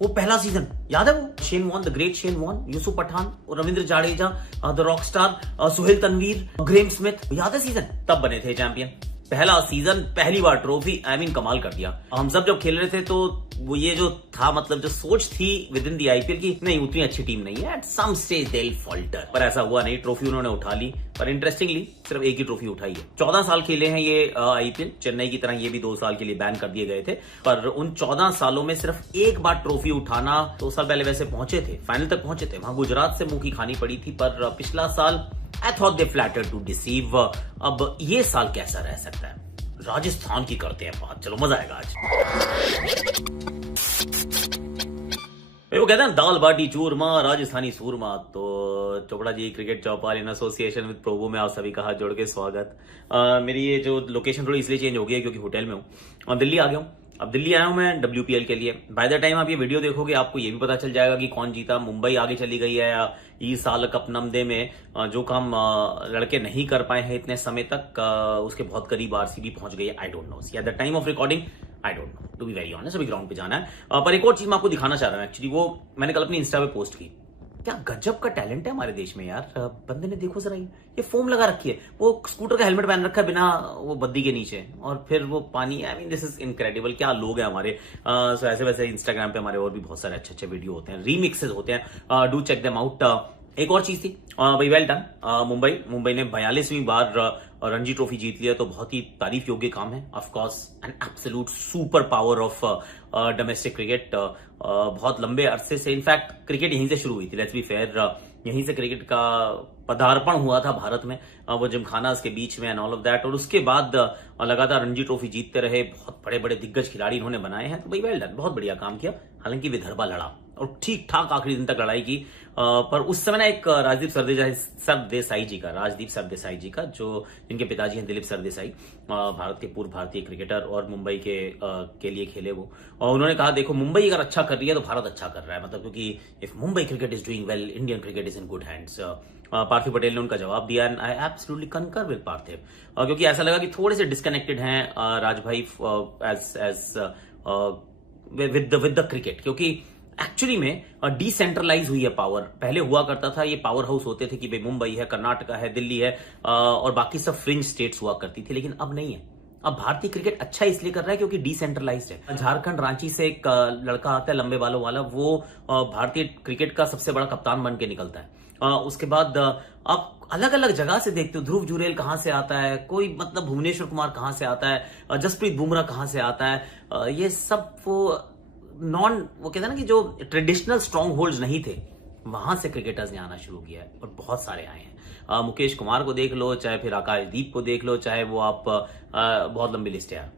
वो पहला सीजन याद है, वो Shane Warne, the great Shane Warne, Yusuf Pathan और Ravindra Jadeja, the rock star Sohail Tanvir, Graeme Smith, याद है सीजन? तब बने थे चैंपियन। पहला सीजन, पहली बार ट्रॉफी, आई मीन कमाल कर दिया। हम सब जब खेल रहे थे तो वो ये जो था, मतलब जो सोच थी विद इन दी आईपीएल की, नहीं उतनी अच्छी टीम नहीं है, at some stage they will falter, पर ऐसा हुआ नहीं। ट्रॉफी उन्होंने उठा ली, पर इंटरेस्टिंगली सिर्फ एक ही ट्रॉफी उठाई है। 14 साल खेले हैं ये आईपीएल। चेन्नई की तरह ये भी 2 साल के लिए बैन कर दिए गए थे, पर उन 14 सालों में सिर्फ एक बार ट्रॉफी उठाना। 2 साल पहले वैसे पहुंचे थे, फाइनल तक पहुंचे थे, वहां गुजरात से मुंह की खानी पड़ी थी, पर पिछला साल I thought they flattered to deceive. अब ये साल कैसा रह सकता है? राजस्थान की करते हैं बात, चलो मजा आएगा आज। वो कहते हैं दाल बाटी चूरमा, राजस्थानी सूरमा। तो Chopra ji cricket Chaupal in association with Probo में आप सभी का हाथ जोड़ के स्वागत। मेरी ये जो लोकेशन थोड़ी इसलिए चेंज हो गई है क्योंकि होटल में हूँ और दिल्ली आ गया हूँ। अब दिल्ली आया हूं मैं WPL के लिए। बाय द टाइम आप ये वीडियो देखोगे आपको ये भी पता चल जाएगा कि कौन जीता। मुंबई आगे चली गई है या इस साल कप नमदे में जो काम लड़के नहीं कर पाए हैं इतने समय तक, उसके बहुत करीब आरसीबी पहुंच गई है। I don't know, at the time of recording I don't know, to be very honest. अभी ग्राउंड पे जाना है। पर एक और चीज मैं आपको दिखाना चाह रहा हूं, एक्चुअली वो मैंने कल अपनी इंस्टा पे पोस्ट की। क्या गजब का टैलेंट है हमारे देश में यार। बंदे ने देखो जरा, ये फोम लगा रखी है, वो स्कूटर का हेलमेट पहन रखा है बिना वो बद्दी के नीचे, और फिर वो पानी। आई मीन दिस इज इनक्रेडिबल। क्या लोग हैं हमारे। सो ऐसे वैसे इंस्टाग्राम पे हमारे और भी बहुत सारे अच्छे अच्छे वीडियो होते हैं, रीमिक्सेस होते हैं, डू चेक देम आउट। एक और चीज थी भाई, वेल डन मुंबई ने 42वीं बार रणजी ट्रॉफी जीत लिया, तो बहुत ही तारीफ योग्य काम है। Of course an absolute super power of domestic cricket. बहुत लंबे अरसे से, इनफैक्ट क्रिकेट यहीं से शुरू हुई थी, लेट्स बी फेयर। यहीं से क्रिकेट का पदार्पण हुआ था भारत में, वो जिमखाना के बीच में एंड ऑल ऑफ दैट। और उसके बाद लगातार रणजी ट्रॉफी जीतते रहे, बहुत बड़े बड़े दिग्गज खिलाड़ी इन्होंने बनाए हैं। तो भाई वेल डन, बहुत बढ़िया काम किया। हालांकि विदर्भा लड़ा और ठीक ठाक आखिरी दिन तक लड़ाई की, पर उस समय ना एक राजदीप सरदेसाई जी का, जो जिनके पिताजी हैं दिलीप सरदेसाई, भारत के पूर्व भारतीय क्रिकेटर और मुंबई के लिए खेले वो। और उन्होंने कहा देखो मुंबई अगर अच्छा कर रही है तो भारत अच्छा कर रहा है, मतलब क्योंकि if Mumbai cricket is doing well, Indian cricket is in good hands. Parthiv Patel ने उनका जवाब दिया and I absolutely concur with Parthiv, क्योंकि ऐसा लगा कि थोड़े से डिस्कनेक्टेड हैं राजभाई विद द क्रिकेट, क्योंकि एक्चुअली में डिसेंट्रलाइज हुई है पावर। पहले हुआ करता था ये पावर हाउस होते थे कि भाई मुंबई है, कर्नाटका है, दिल्ली है, और बाकी सब फ्रिंज स्टेट्स हुआ करती थी, लेकिन अब नहीं है। अब भारतीय क्रिकेट अच्छा इसलिए कर रहा है क्योंकि डिसेंट्रलाइज्ड है। झारखंड रांची से एक लड़का आता है लंबे बालों वाला, वो भारतीय क्रिकेट का सबसे बड़ा कप्तान बन के निकलता है। उसके बाद आप अलग अलग जगह से देखते हो, ध्रुव जुरेल कहां से आता है, कोई मतलब भुवनेश्वर कुमार कहां से आता है, जसप्रीत बुमराह कहां से आता है। ये सब वो कहते हैं ना कि जो ट्रेडिशनल स्ट्रॉन्ग होल्ड्स नहीं थे, वहां से क्रिकेटर्स ने आना शुरू किया है और बहुत सारे आए हैं। मुकेश कुमार को देख लो, चाहे फिर आकाशदीप को देख लो, चाहे वो आप बहुत लंबी लिस्ट है।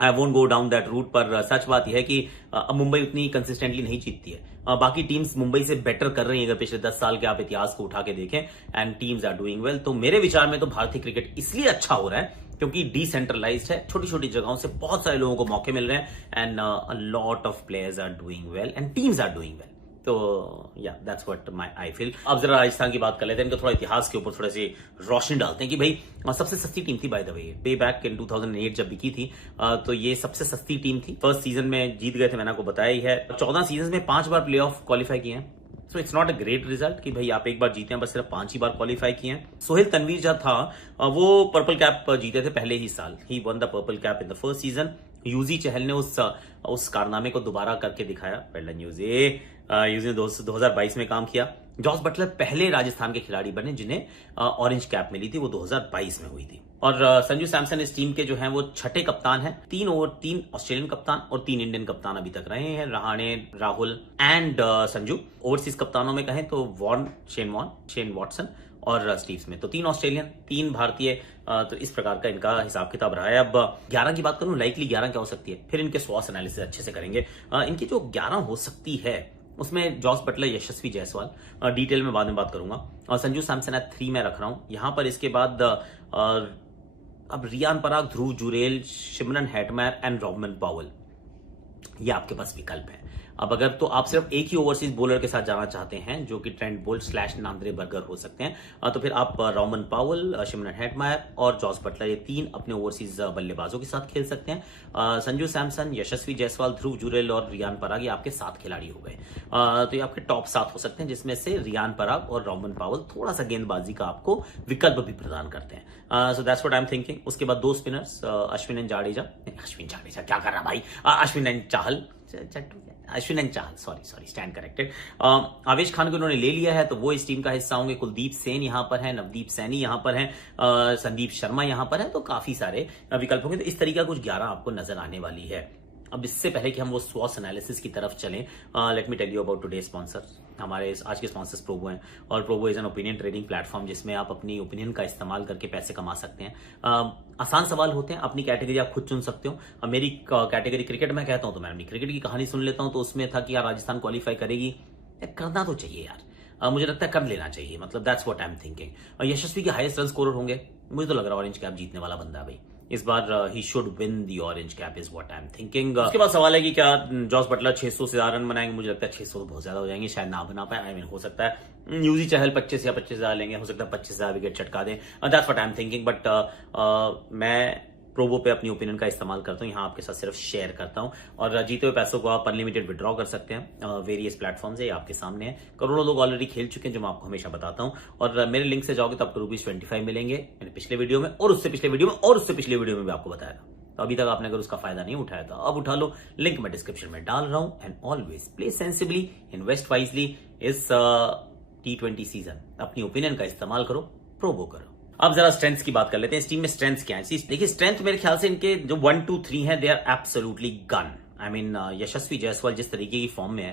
I won't go down that route, पर सच बात यह है कि अब मुंबई उतनी कंसिस्टेंटली नहीं जीतती है। बाकी टीम्स मुंबई से बेटर कर रही हैं अगर पिछले 10 साल के आप इतिहास को उठा के देखें, and teams are doing well. तो मेरे विचार में तो भारतीय क्रिकेट इसलिए अच्छा हो रहा है क्योंकि डिसेंट्रलाइज्ड है, छोटी छोटी जगहों से बहुत सारे लोगों को मौके मिल रहे हैं, and a lot of players are doing well and teams are doing well. तो या दैट्स व्हाट आई फील। अब जरा राजस्थान की बात कर लेते हैं, इनका थोड़ा इतिहास के ऊपर थोड़ा सी रोशनी डालते हैं कि भाई सबसे सस्ती टीम थी बाय द वे, पे बैक इन 2008 जब बिकी थी, तो ये सबसे सस्ती टीम थी। फर्स्ट सीजन में जीत गए थे, मैंने आपको बताया ही है। 14 सीजन में 5 बार प्ले ऑफ क्वालिफाई किए हैं। So it's not a great result कि भाई आप एक बार जीते हैं, बस सिर्फ 5 ही बार क्वालिफाई किए हैं। सोहेल तनवीर जो था वो पर्पल कैप जीते थे पहले ही साल, he won the purple cap in the first season. Yuzi Chahal ने उस कारनामे को दोबारा करके दिखाया। वेल यूजी ने 2022 में काम किया। जॉस बटलर पहले राजस्थान के खिलाड़ी बने जिन्हें ऑरेंज कैप मिली थी, वो 2022 में हुई थी। और संजू सैमसन इस टीम के जो हैं वो छठे कप्तान हैं। 3 ऑस्ट्रेलियन कप्तान और 3 इंडियन कप्तान अभी तक रहे हैं, रहाणे, राहुल एंड संजू। ओवरसीज कप्तानों में कहें तो शेन वॉटसन और स्टीव स्मिथ। तो 3 ऑस्ट्रेलियन, 3 भारतीय। तो इस प्रकार का इनका हिसाब किताब रहा है। अब 11 की बात करूं, लाइकली 11 क्या हो सकती है, फिर इनके स्वास्थ्य एनालिसिस अच्छे से करेंगे। इनकी जो 11 हो सकती है उसमें जॉस बटलर, यशस्वी जायसवाल, डिटेल में बाद में बात करूंगा, और संजू सैमसन 3 में रख रहा हूं यहां पर। इसके बाद अब रियान पराग, ध्रुव जुरेल, शिमरन हेटमेयर एंड रॉबमन पावल, ये आपके पास विकल्प है। अब अगर तो आप सिर्फ एक ही ओवरसीज बॉलर के साथ जाना चाहते हैं जो कि ट्रेंट बोल्ट / नांद्रे बर्गर हो सकते हैं, तो फिर आप रॉमन पावल, शिमरन हेटमायर और जॉस बटलर, ये 3 अपने ओवरसीज बल्लेबाजों के साथ खेल सकते हैं। संजू सैमसन, यशस्वी जायसवाल, ध्रुव जुरेल और रियान पराग, ये आपके 7 खिलाड़ी हो गए। तो ये आपके टॉप 7 हो सकते हैं, जिसमें से रियान पराग और रॉमन पावल थोड़ा सा गेंदबाजी का आपको विकल्प भी प्रदान करते हैं। So that's what I am thinking. उसके बाद 2 स्पिनर्स, अश्विन एंड जाडेजा, क्या कर रहा भाई, Ashwin and Chahal, sorry stand corrected. आवेश खान को उन्होंने ले लिया है, तो वो इस टीम का हिस्सा होंगे। कुलदीप सेन यहां पर है, नवदीप सैनी यहां पर है, संदीप शर्मा यहां पर है, तो काफी सारे विकल्प होंगे। तो इस तरीके का कुछ 11 आपको नजर आने वाली है। अब इससे पहले कि हम वो स्वॉट एनालिसिस की तरफ चलें, let me tell you about today's sponsor. हमारे आज के स्पॉन्सर्स प्रोबो हैं, और Probo is an opinion trading platform जिसमें आप अपनी ओपिनियन का इस्तेमाल करके पैसे कमा सकते हैं। आसान सवाल होते हैं, अपनी कैटेगरी आप खुद चुन सकते हो। अब मेरी कैटेगरी क्रिकेट में कहता हूं, तो मैं अपनी क्रिकेट की कहानी सुन लेता हूं। तो उसमें था कि यार राजस्थान क्वालिफाई करेगी, करना तो चाहिए यार, मुझे लगता है कर लेना चाहिए, मतलब that's what I am thinking. Yashasvi के हाईएस्ट रन स्कोरर होंगे, मुझे तो लग रहा है ऑरेंज कैप जीतने वाला बंदा है भाई इस बार। He should win the orange cap is what I am thinking. उसके बाद सवाल है कि क्या जॉस बटलर 600 से ज्यादा रन बनाएंगे? मुझे लगता है 600 तो बहुत ज्यादा हो जाएंगे, शायद ना बना पाए। आई मीन हो सकता है यूजी चहल 25 या 25,000 लेंगे, हो सकता है 25,000 विकेट चटका दें, that's what I am thinking. But मैं प्रोबो पे अपनी ओपिनियन का इस्तेमाल करता हूं, यहां आपके साथ सिर्फ शेयर करता हूं। और जीते हुए पैसों को आप अनलिमिटेड विड्रॉ कर सकते हैं वेरियस प्लेटफॉर्म से, आपके सामने है। करोड़ों लोग ऑलरेडी खेल चुके हैं, जो मैं आपको हमेशा बताता हूं। और मेरे लिंक से जाओगे तो आपको ₹25 मिलेंगे, मैंने पिछले वीडियो में और उससे पिछले वीडियो में और उससे पिछले वीडियो में भी आपको बताया था। तो अभी तक आपने अगर उसका फायदा नहीं उठाया था, अब उठा लो, लिंक मैं डिस्क्रिप्शन में डाल रहा हूं। And always play sensibly, invest wisely. इस T20 सीजन अपनी ओपिनियन का इस्तेमाल करो, प्रोबो करो। अब जरा स्ट्रेंथ्स की बात कर लेते हैं। इस टीम में स्ट्रेंथ्स क्या है? देखिए, स्ट्रेंथ मेरे ख्याल से इनके जो 1, 2, 3 है, they are absolutely gun. I mean Yashasvi Jaiswal जिस तरीके की फॉर्म में है,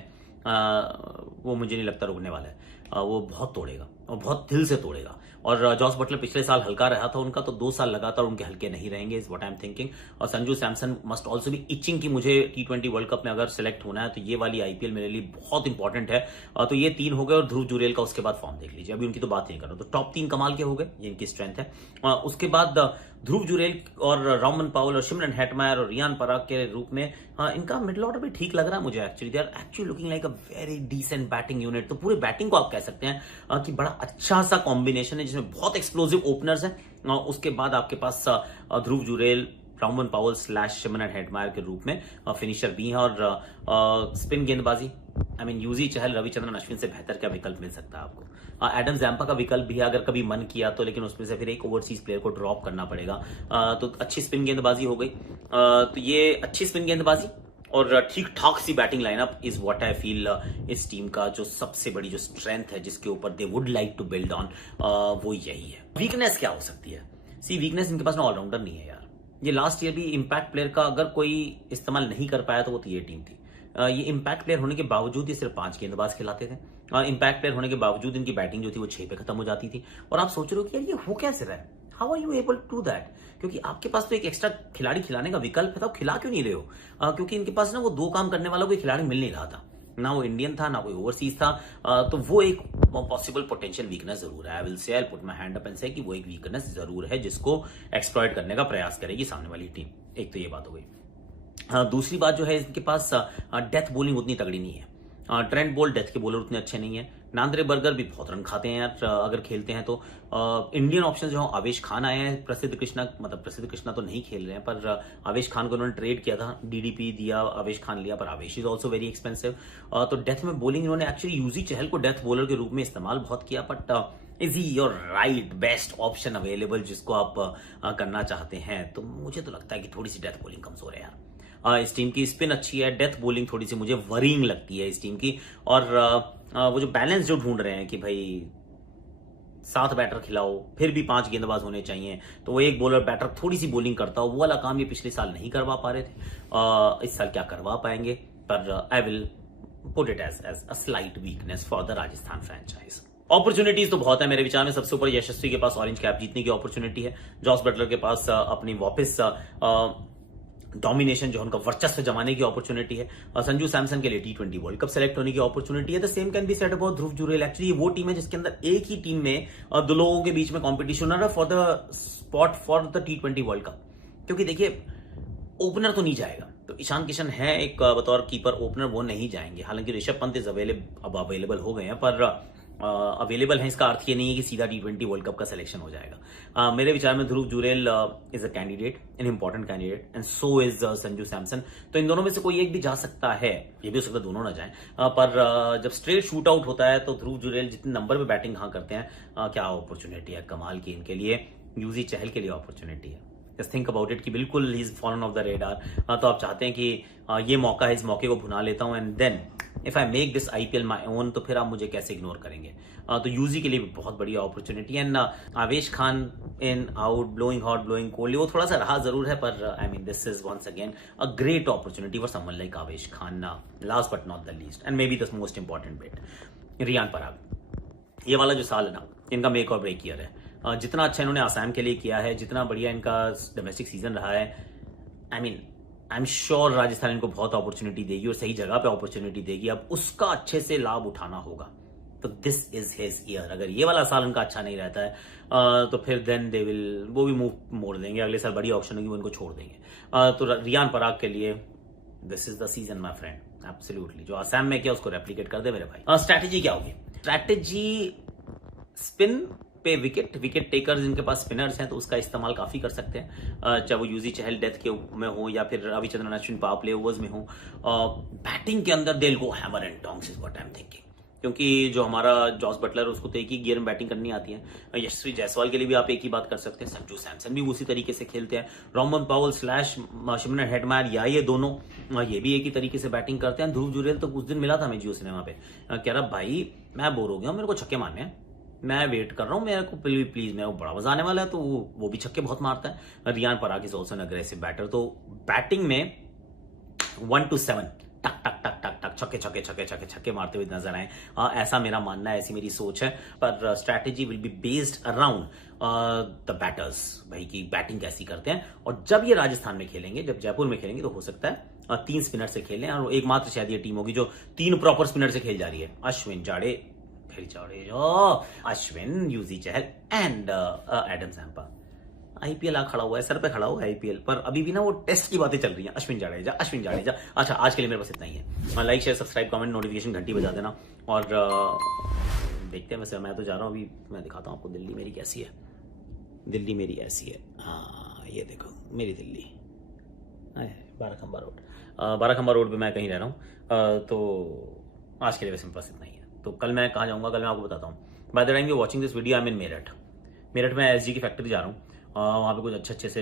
वो मुझे नहीं लगता रुकने वाला है। वो बहुत तोड़ेगा और बहुत दिल से तोड़ेगा। और जॉस बटलर पिछले साल हल्का रहा था उनका, तो 2 साल लगातार उनके हल्के नहीं रहेंगे, is what I am thinking. और Sanju Samson must also be itching कि मुझे T20 वर्ल्ड कप में अगर सिलेक्ट होना है तो ये वाली IPL मेरे लिए बहुत इंपॉर्टेंट है। तो ये 3 हो गए। और ध्रुव जुरेल का उसके बाद फॉर्म देख लीजिए, अभी उनकी तो बात नहीं कर रहा, तो टॉप 3 कमाल के हो गए, ये इनकी स्ट्रेंथ है। उसके बाद ध्रुव जुरेल और रॉमन पावल और शिमरन हेटमायर और रियान पराग के रूप में इनका मिडिल ऑर्डर भी ठीक लग रहा है मुझे actually. They are actually looking like a very decent batting unit. तो पूरे बैटिंग को आप कह सकते हैं कि बड़ा अच्छा सा कॉम्बिनेशन है, जिसमें बहुत एक्सप्लोसिव ओपनर्स हैं। उसके बाद आपके पास ध्रुव जुरेल, रॉमन पावल / शिमरन हेटमायर के रूप में फिनिशर भी हैं। और स्पिन गेंदबाजी, आई मीन यूजी चहल, रविचंद्रन अश्विन से बेहतर क्या विकल्प मिल सकता है आपको? एडम जैम्पा का विकल्प भी है अगर कभी मन किया तो, लेकिन उसमें से फिर एक ओवरसीज प्लेयर को ड्रॉप करना पड़ेगा। तो अच्छी स्पिन गेंदबाजी हो गई। तो ये अच्छी स्पिन गेंदबाजी और ठीक ठाक सी batting lineup is what I feel इस टीम का जो सबसे बड़ी जो स्ट्रेंथ है, जिसके ऊपर they would like to build on, वो यही है। वीकनेस क्या हो सकती है? सी, वीकनेस इनके पास ना ऑलराउंडर नहीं है यार। ये लास्ट ईयर भी इंपैक्ट प्लेयर का अगर कोई इस्तेमाल नहीं कर पाया तो वो ये टीम थी। ये इंपैक्ट प्लेयर होने के बावजूद ये सिर्फ 5 गेंदबाज खिलाते थे। इंपैक्ट प्लेयर होने के बावजूद इनकी बैटिंग जो थी वो 6 पे खत्म हो जाती थी। और आप सोच रहे हो कि यार ये हो कैसे रहा है? How are you able to do that? क्योंकि आपके पास तो एक एक्स्ट्रा खिलाड़ी खिलाने का विकल्प है, तो खिला क्यों नहीं रहे हो? क्योंकि इनके पास ना वो 2 काम करने वाला कोई खिलाड़ी मिल नहीं रहा था, ना वो इंडियन था, ना कोई ओवरसीज था। तो वो एक पॉसिबल पोटेंशियल वीकनेस जरूर है। I will say, I put my hand up and से कि वो एक वीकनेस जरूर है, जिसको एक्सप्लॉइट करने का प्रयास करेगी सामने वाली टीम। एक तो ये बात हो गई। दूसरी बात जो है, इनके पास डेथ बॉलिंग उतनी तगड़ी नहीं है। ट्रेंट बोल्ट डेथ के बॉलर उतने अच्छे नहीं है। नांद्रे बर्गर भी बहुत रन खाते हैं यार अगर खेलते हैं तो। इंडियन ऑप्शन जो है, आवेश खान आए हैं। प्रसिद्ध कृष्णा तो नहीं खेल रहे हैं, पर आवेश खान को उन्होंने ट्रेड किया था, DDP दिया, आवेश खान लिया, पर आवेश इज ऑल्सो वेरी एक्सपेंसिव। तो डेथ में बॉलिंग इन्होंने एक्चुअली यूजी चहल को डेथ बॉलर के रूप में इस्तेमाल बहुत किया, but is he your right best option available जिसको आप करना चाहते हैं? तो मुझे तो लगता है कि थोड़ी सी डेथ बॉलिंग कमजोर है यार। इस टीम की स्पिन अच्छी है, डेथ बॉलिंग थोड़ी सी मुझे वरीइंग लगती है इस टीम की। और वो जो बैलेंस जो ढूंढ रहे हैं कि भाई 7 बैटर खिलाओ, फिर भी 5 गेंदबाज होने चाहिए, तो वो एक बॉलर बैटर थोड़ी सी बॉलिंग करता हो, वो वाला काम ये पिछले साल नहीं करवा पा रहे थे। इस साल क्या करवा पाएंगे? पर I will put it as a slight weakness for the Rajasthan franchise. Opportunities तो बहुत है मेरे विचार में। सबसे ऊपर यशस्वी के पास ऑरेंज कैप जीतने की अपॉर्चुनिटी है। जॉस बटलर के पास अपनी वापस डोमिनेशन जो उनका वर्चस्व जमाने की अपॉर्चुनिटी है। और संजू सैमसन के लिए T20 वर्ल्ड कप सेलेक्ट होने की अपॉर्चुनिटी है। The same can be said about Dhruv Jurel. Actually वो टीम है जिसके अंदर एक ही टीम में 2 लोगों के बीच में कॉम्पिटिशन हो रहा है for the spot for the T20 world cup. क्योंकि देखिए, ओपनर तो नहीं जाएगा, तो ईशान किशन है एक बतौर कीपर ओपनर, वो नहीं जाएंगे। हालांकि ऋषभ पंत अब अवेलेबल हो गए हैं, पर अवेलेबल है इसका अर्थ ये नहीं है कि सीधा T20 वर्ल्ड कप का सिलेक्शन हो जाएगा। मेरे विचार में Dhruv Jurel is a candidate, an important candidate, and so is Sanju Samson. तो इन दोनों में से कोई एक भी जा सकता है, ये भी हो सकता है दोनों ना जाएं। पर जब स्ट्रेट शूट आउट होता है तो ध्रुव जुरेल जितने नंबर पे बैटिंग करते हैं, क्या अपॉर्चुनिटी है कमाल की इनके लिए, यूजी चहल के लिए अपॉर्चुनिटी है। जस्ट थिंक अबाउट इट कि बिल्कुल he is fallen of the radar. तो आप चाहते हैं कि ये मौका है, इस मौके को भुना लेता हूं, and then if I make this IPL my own, तो फिर आप मुझे कैसे इग्नोर करेंगे। तो यूजी के लिए भी बहुत बड़ी अपॉर्चुनिटी है। And Avesh Khan in out, blowing hot blowing cold, वो थोड़ा सा रहा जरूर है, पर I mean this is once again a great opportunity for someone like Avesh Khan, last but not the least and maybe the most important bit, Riyan Parag. ये वाला जो साल है ना, इनका मेक और ब्रेक ईयर है। जितना अच्छा इन्होंने आसाम के लिए किया है, जितना बढ़िया इनका डोमेस्टिक सीजन रहा है, आई एम श्योर राजस्थान इनको बहुत अपॉर्चुनिटी देगी और सही जगह पे अपॉर्चुनिटी देगी। अब उसका अच्छे से लाभ उठाना होगा। तो दिस इज हिज ईयर। अगर ये वाला साल उनका अच्छा नहीं रहता है तो फिर देन दे विल, वो भी मूव मोड़ देंगे, अगले साल बड़ी ऑप्शन होगी, वो इनको छोड़ देंगे। तो रियान पराग के लिए this is the season my friend, absolutely. जो आसाम में किया उसको रेप्लिकेट कर दे मेरे भाई। स्ट्रैटेजी क्या होगी? स्ट्रैटेजी स्पिन पे विकेट टेकर्स, जिनके पास स्पिनर्स हैं तो उसका इस्तेमाल काफी कर सकते हैं, चाहे वो यूजी चहल डेथ के में हो या फिर Ravichandran Ashwin power play overs में हो। बैटिंग के अंदर they will go hammer and tongs is what I am thinking, क्योंकि जो हमारा जॉस बटलर उसको तो एक ही गियर में बैटिंग करनी आती है। यशस्वी जायसवाल के लिए भी आप एक ही बात कर सकते हैं, संजू सैमसन भी उसी तरीके से खेलते हैं, रोमन पावल स्लैश शिमरन हेटमायर, या ये दोनों ये भी एक ही तरीके से बैटिंग करते हैं। ध्रुव जुरेल तो कुछ दिन मिला था मैं जियो सिनेमा पे, कह रहा भाई मैं बोर हो गया, मेरे को छक्के मारने हैं, मैं वेट कर रहा हूं, मेरे को प्लीज मेरे को बड़ा मजा आने वाला है। तो वो भी छक्के बहुत मारता है। Riyan Parag is also an aggressive batter. तो बैटिंग में 1 to 7 टक टक टक टक टक छक्के छक्के छक्के छक्के छक्के मारते हुए नजर आए, ऐसा मेरा मानना है, ऐसी मेरी सोच है। पर strategy will be based around the batters, भाई की बैटिंग कैसी करते हैं। और जब ये राजस्थान में खेलेंगे, जब जयपुर में खेलेंगे, तो हो सकता है 3 स्पिनर से खेलें, और एकमात्र शायद ये टीम होगी जो 3 प्रॉपर स्पिनर से खेल जा रही है। Ashwin, Ashwin, Yuzi Chahal and Adam Zampa. IPL खड़ा हुआ है, सर पे खड़ा हुआ है आईपीएल, पर अभी भी ना वो टेस्ट की बातें चल रही हैं, अश्विन जाडेजा, अश्विन जाडेजा। अच्छा, आज के लिए मेरे पास इतना ही है। Like share subscribe comment notification घंटी बजा देना, और देखते हैं। वैसे मैं तो जा रहा हूँ अभी, मैं दिखाता हूँ आपको दिल्ली मेरी कैसी है। दिल्ली मेरी ऐसी है, हाँ ये देखो मेरी दिल्ली, बाराखंबा रोड पे मैं कहीं रह रहा हूँ। तो आज के लिए वैसे मेरे पास इतना ही है। तो कल मैं कहाँ जाऊँगा, कल मैं आपको बताता हूँ। By the time you watching this video I am in Meerut में एसजी की फैक्ट्री जा रहा हूँ, वहाँ पे कुछ अच्छे से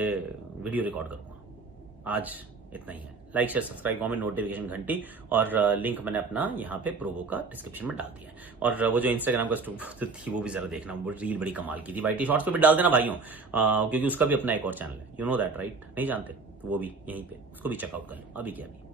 वीडियो रिकॉर्ड करूँगा। आज इतना ही है। Like share subscribe comment notification घंटी, और लिंक मैंने अपना यहाँ पे प्रोवो का डिस्क्रिप्शन में डाल दिया है। और वो जो इंस्टाग्राम का स्टोरी थी वो भी जरा देखना, वो रील बड़ी कमाल की थी। वाईटी शॉर्ट्स पे भी डाल देना भाइयों, क्योंकि उसका भी अपना एक और चैनल है, यू नो दैट राइट? नहीं जानते तो वो भी यहीं पे, उसको भी चेकआउट कर लो अभी के अभी।